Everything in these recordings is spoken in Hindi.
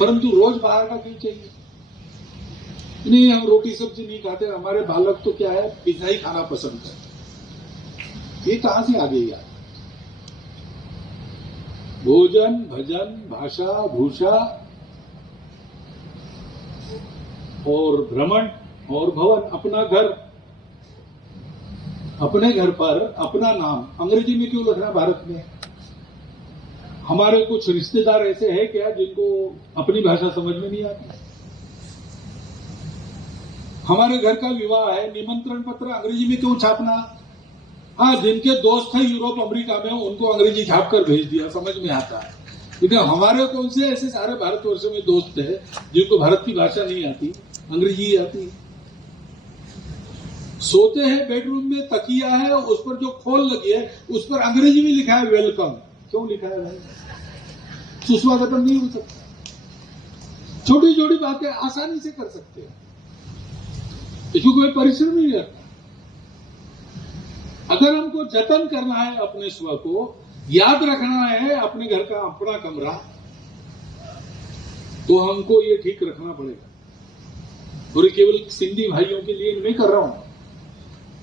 परंतु रोज बाहर का क्यों चाहिए? नहीं, हम रोटी सब्जी नहीं खाते, हमारे बालक तो क्या है, पिज्जा ही खाना पसंद करते। ये कहां से आ गई यार? भोजन, भजन, भाषा, भूषा और भ्रमण और भवन, अपना घर, अपने घर पर अपना नाम अंग्रेजी में क्यों लिखना भारत में? हमारे कुछ रिश्तेदार ऐसे हैं क्या जिनको अपनी भाषा समझ में नहीं आती? हमारे घर का विवाह है, निमंत्रण पत्र अंग्रेजी में क्यों छापना? हाँ, जिनके दोस्त है यूरोप अमेरिका में, उनको अंग्रेजी छाप कर भेज दिया, समझ में आता है। लेकिन हमारे कौन से ऐसे सारे भारतवर्ष में दोस्त है जिनको भारत की भाषा नहीं आती, अंग्रेजी ही आती? सोते हैं बेडरूम में, तकिया है, उस पर जो खोल लगी है उस पर अंग्रेजी में लिखा है वेलकम। क्यों लिखा है भाई? सुस्वागतम नहीं हो सकता? छोटी छोटी बातें आसानी से कर सकते हैं, इसको कोई परिश्रम नहीं लगता। अगर हमको जतन करना है अपने स्व को, याद रखना है अपने घर का अपना कमरा, तो हमको ये ठीक रखना पड़ेगा। और केवल सिंधी भाइयों के लिए नहीं कर रहा हूं,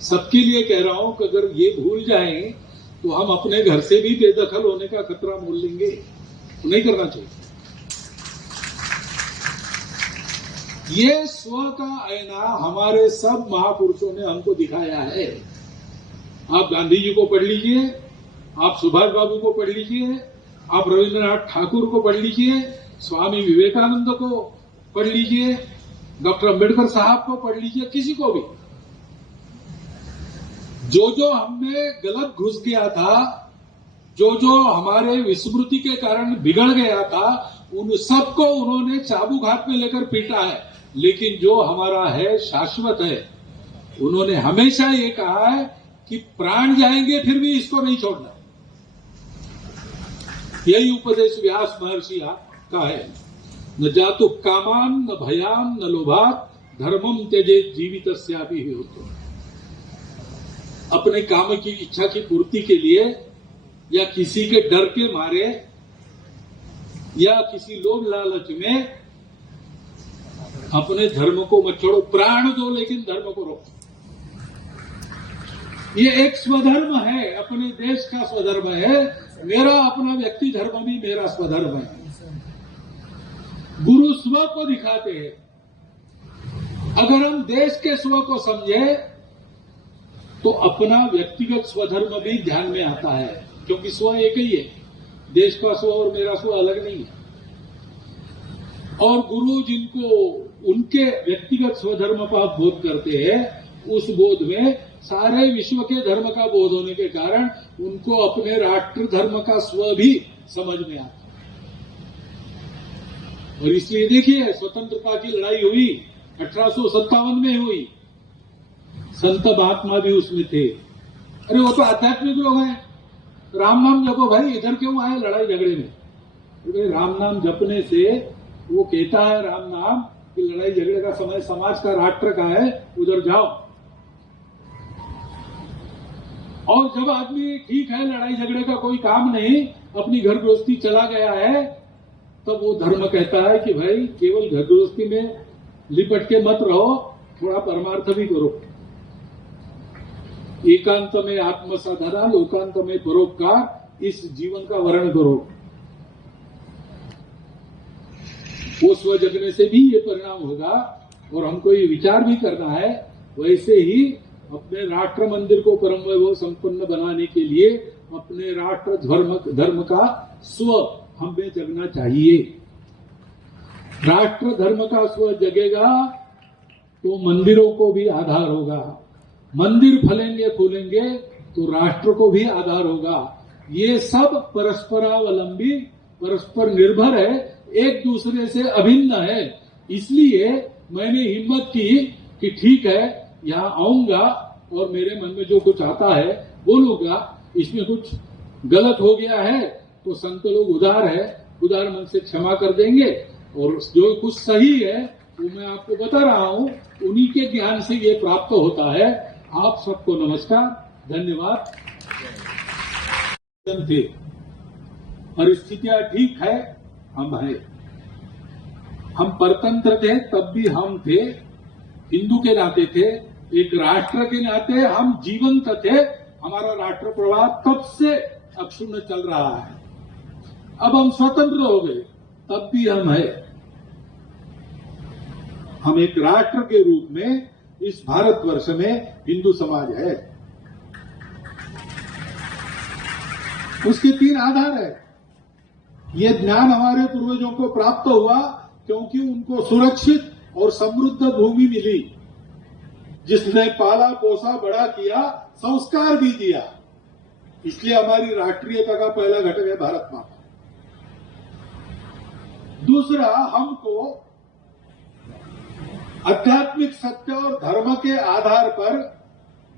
सबके लिए कह रहा हूं कि अगर ये भूल जाएं तो हम अपने घर से भी बेदखल होने का खतरा मोल लेंगे। तो नहीं करना चाहिए। ये स्व का आईना हमारे सब महापुरुषों ने हमको दिखाया है। आप गांधी जी को पढ़ लीजिए, आप सुभाष बाबू को पढ़ लीजिए, आप रविंद्रनाथ ठाकुर को पढ़ लीजिए, स्वामी विवेकानंद को पढ़ लीजिए, डॉक्टर अंबेडकर साहब को पढ़ लीजिए, किसी को भी। जो जो हमें गलत घुस गया था, जो जो हमारे विस्मृति के कारण बिगड़ गया था, उन सबको उन्होंने चाबुक हाथ में लेकर पीटा है। लेकिन जो हमारा है शाश्वत है, उन्होंने हमेशा ये कहा है कि प्राण जाएंगे फिर भी इसको नहीं छोड़ना। यही उपदेश व्यास महर्षि का है। न जातु कामान न भयान न लोभात धर्मम त्यजे जीवितस्यापि हेतु। अपने काम की इच्छा की पूर्ति के लिए या किसी के डर के मारे या किसी लोभ लालच में अपने धर्म को मत छोड़ो। प्राण दो लेकिन धर्म को रोको। ये एक स्वधर्म है, अपने देश का स्वधर्म है। मेरा अपना व्यक्ति धर्म भी मेरा स्वधर्म है। गुरु स्व को दिखाते हैं। अगर हम देश के स्व को समझे तो अपना व्यक्तिगत स्वधर्म भी ध्यान में आता है, क्योंकि स्व एक ही है। देश का स्व और मेरा स्व अलग नहीं है। और गुरु जिनको उनके व्यक्तिगत स्वधर्म का बोध करते हैं, उस बोध में सारे विश्व के धर्म का बोध होने के कारण उनको अपने राष्ट्र धर्म का स्व भी समझ में आता है। और इसलिए देखिए, स्वतंत्रता की लड़ाई हुई 1857 में हुई, संत महात्मा भी उसमें थे। अरे वो तो आध्यात्मिक लोग हैं, राम नाम जपो भाई, इधर क्यों आए लड़ाई झगड़े में? तो राम नाम जपने से वो कहता है राम नाम कि लड़ाई झगड़े का समय समाज का राष्ट्र का है, उधर जाओ। और जब आदमी ठीक है, लड़ाई झगड़े का कोई काम नहीं, अपनी घर गृहस्थी चला गया है, तब वो धर्म कहता है कि भाई केवल घर गृहस्थी में लिपट के मत रहो, थोड़ा परमार्थ भी करो। एकांत में आत्मसाधना, लोकांत में परोपकार, इस जीवन का वर्ण करो। वो स्व जगने से भी ये परिणाम होगा। और हमको ये विचार भी करना है, वैसे ही अपने राष्ट्र मंदिर को परम वैभव संपन्न बनाने के लिए अपने राष्ट्र धर्म का स्व हमें जगना चाहिए। राष्ट्र धर्म का स्व जगेगा तो मंदिरों को भी आधार होगा। मंदिर फलेंगे फूलेंगे तो राष्ट्र को भी आधार होगा। ये सब परस्परावलंबी, परस्पर निर्भर है, एक दूसरे से अभिन्न है। इसलिए मैंने हिम्मत की कि ठीक है, यहाँ आऊंगा और मेरे मन में जो कुछ आता है बोलूंगा। इसमें कुछ गलत हो गया है तो संत लोग उदार है, उदार मन से क्षमा कर देंगे। और जो कुछ सही है वो मैं आपको बता रहा हूं, उन्हीं के ज्ञान से ये प्राप्त होता है। आप सबको नमस्कार, धन्यवाद। थे परिस्थितियां ठीक है, हम है। हम परतंत्र थे तब भी हम थे, हिंदू के नाते थे, एक राष्ट्र के नाते हम जीवंत थे। हमारा राष्ट्र प्रवाह तब से अक्षुण्ण चल रहा है। अब हम स्वतंत्र हो गए, तब भी हम है। हम एक राष्ट्र के रूप में इस भारतवर्ष में हिंदू समाज है। उसके 3 आधार है। ये ज्ञान हमारे पूर्वजों को प्राप्त हुआ क्योंकि उनको सुरक्षित और समृद्ध भूमि मिली, जिसने पाला पोसा बड़ा किया, संस्कार भी दिया। इसलिए हमारी राष्ट्रीयता का पहला घटक है भारत माता। दूसरा, हमको आध्यात्मिक सत्य और धर्म के आधार पर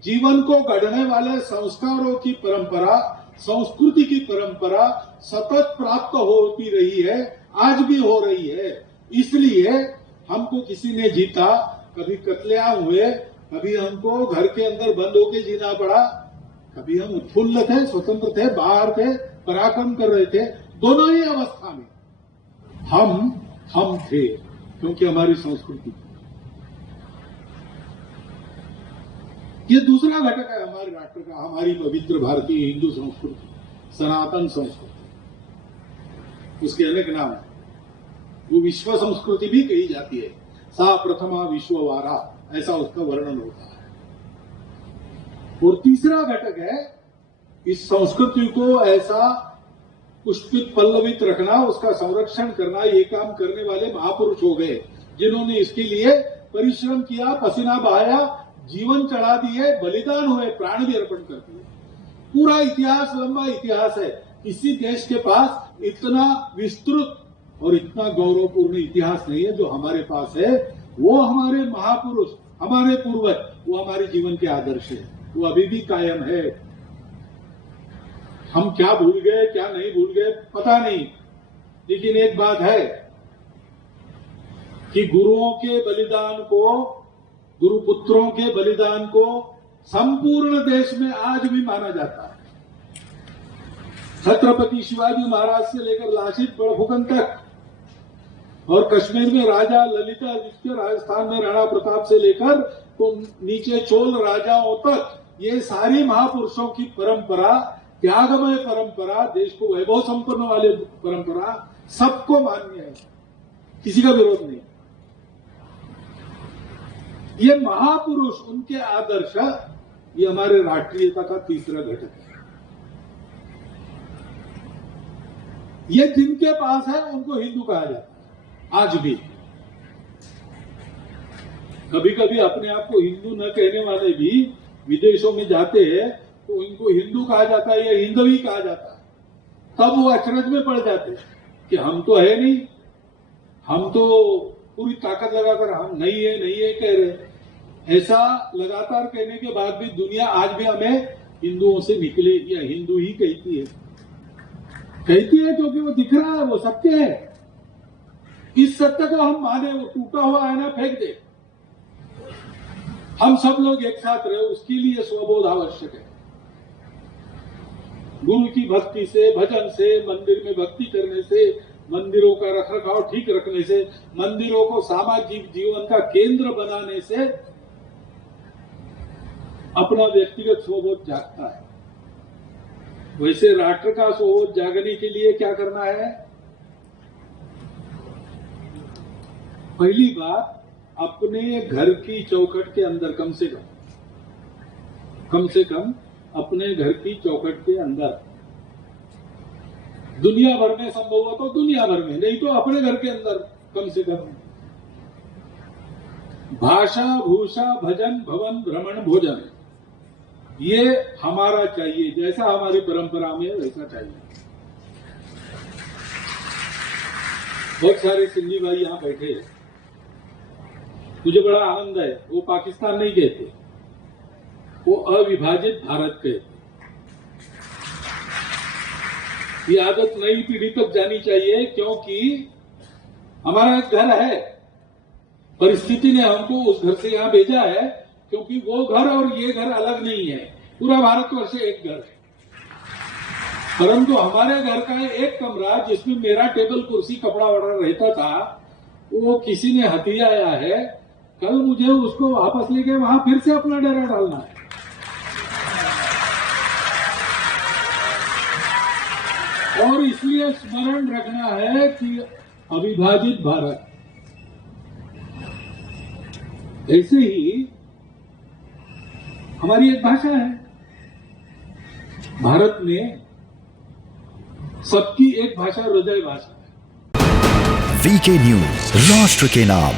जीवन को गढ़ने वाले संस्कारों की परंपरा, संस्कृति की परंपरा सतत प्राप्त होती रही है, आज भी हो रही है। इसलिए हमको किसी ने जीता, कभी कत्लेआम हुए, कभी हमको घर के अंदर बंद होकर जीना पड़ा, कभी हम उत्फुल्ल थे, स्वतंत्र थे, बाहर थे, पराक्रम कर रहे थे। दोनों ही अवस्था में हम थे, क्योंकि हमारी संस्कृति। ये दूसरा घटक है हमारे राष्ट्र का, हमारी पवित्र भारतीय हिंदू संस्कृति, सनातन संस्कृति। उसके अनेक नाम है। वो विश्व संस्कृति भी कही जाती है। सा प्रथमा विश्ववारा, ऐसा उसका वर्णन होता है। और तीसरा घटक है, इस संस्कृति को ऐसा पुष्पित पल्लवित रखना, उसका संरक्षण करना। ये काम करने वाले महापुरुष हो गए, जिन्होंने इसके लिए परिश्रम किया, पसीना बहाया, जीवन चढ़ा दिए, बलिदान हुए, प्राण भी अर्पण कर दिए। पूरा इतिहास, लंबा इतिहास है। किसी देश के पास इतना विस्तृत और इतना गौरवपूर्ण इतिहास नहीं है जो हमारे पास है। वो हमारे महापुरुष, हमारे पूर्वज, वो हमारे जीवन के आदर्श है। वो अभी भी कायम है। हम क्या भूल गए, क्या नहीं भूल गए, पता नहीं। लेकिन एक बात है कि गुरुओं के बलिदान को, गुरुपुत्रों के बलिदान को संपूर्ण देश में आज भी माना जाता है। छत्रपति शिवाजी महाराज से लेकर लासित बड़फुकन तक, और कश्मीर में राजा ललिता, जिसके राजस्थान में राणा प्रताप से लेकर तो नीचे चोल राजाओं तक, ये सारी महापुरुषों की परंपरा, त्यागमय परंपरा, देश को वैभव संपन्न वाले परंपरा, सबको मान्य है, किसी का विरोध नहीं। ये महापुरुष, उनके आदर्श, ये हमारे राष्ट्रीयता का तीसरा घटक है। ये जिनके पास है उनको हिंदू कहा जाता है आज भी। कभी कभी अपने आप को हिंदू न कहने वाले भी विदेशों में जाते हैं तो इनको हिंदू कहा जाता है या हिंदवी कहा जाता है। तब वो अचरज में पड़ जाते कि हम तो है नहीं, हम तो पूरी ताकत लगाकर हम नहीं है कह रहे। ऐसा लगातार कहने के बाद भी दुनिया आज भी हमें हिंदुओं से निकले या हिंदू ही कहती है क्योंकि वो दिख रहा है, वो सत्य है। इस सत्य को हम माने, वो टूटा हुआ आईना फेंक दे, हम सब लोग एक साथ रहे, उसके लिए स्वबोध आवश्यक है। गुरु की भक्ति से, भजन से, मंदिर में भक्ति करने से, मंदिरों का रखरखाव ठीक रखने से, मंदिरों को सामाजिक जीवन का केंद्र बनाने से अपना व्यक्तिगत स्वबोध जागता है। वैसे राष्ट्र का स्वबोध जागने के लिए क्या करना है? पहली बात, अपने घर की चौखट के अंदर कम से कम अपने घर की चौखट के अंदर, दुनिया भर में संभव हो तो दुनिया भर में, नहीं तो अपने घर के अंदर कम से कम भाषा, भूषा, भजन, भवन, भ्रमण, भोजन, ये हमारा चाहिए। जैसा हमारी परंपरा में वैसा चाहिए। बहुत सारे सिंधी भाई यहां बैठे हैं, मुझे बड़ा आनंद है। वो पाकिस्तान नहीं कहते, वो अविभाजित भारत कहते। ये आदत नई पीढ़ी तक जानी चाहिए, क्योंकि हमारा एक घर है, परिस्थिति ने हमको उस घर से यहां भेजा है, क्योंकि वो घर और ये घर अलग नहीं है, पूरा भारतवर्ष एक घर है। परंतु हमारे घर का एक कमरा जिसमें मेरा टेबल कुर्सी कपड़ा वगैरह रहता था, वो किसी ने हथियाया है, कल मुझे उसको वापस लेके वहां फिर से अपना डेरा डालना है। और इसलिए स्मरण रखना है कि अविभाजित भारत, ऐसे ही हमारी एक भाषा है, भारत में सबकी एक भाषा हृदय भाषा है। वीके न्यूज, राष्ट्र के नाम।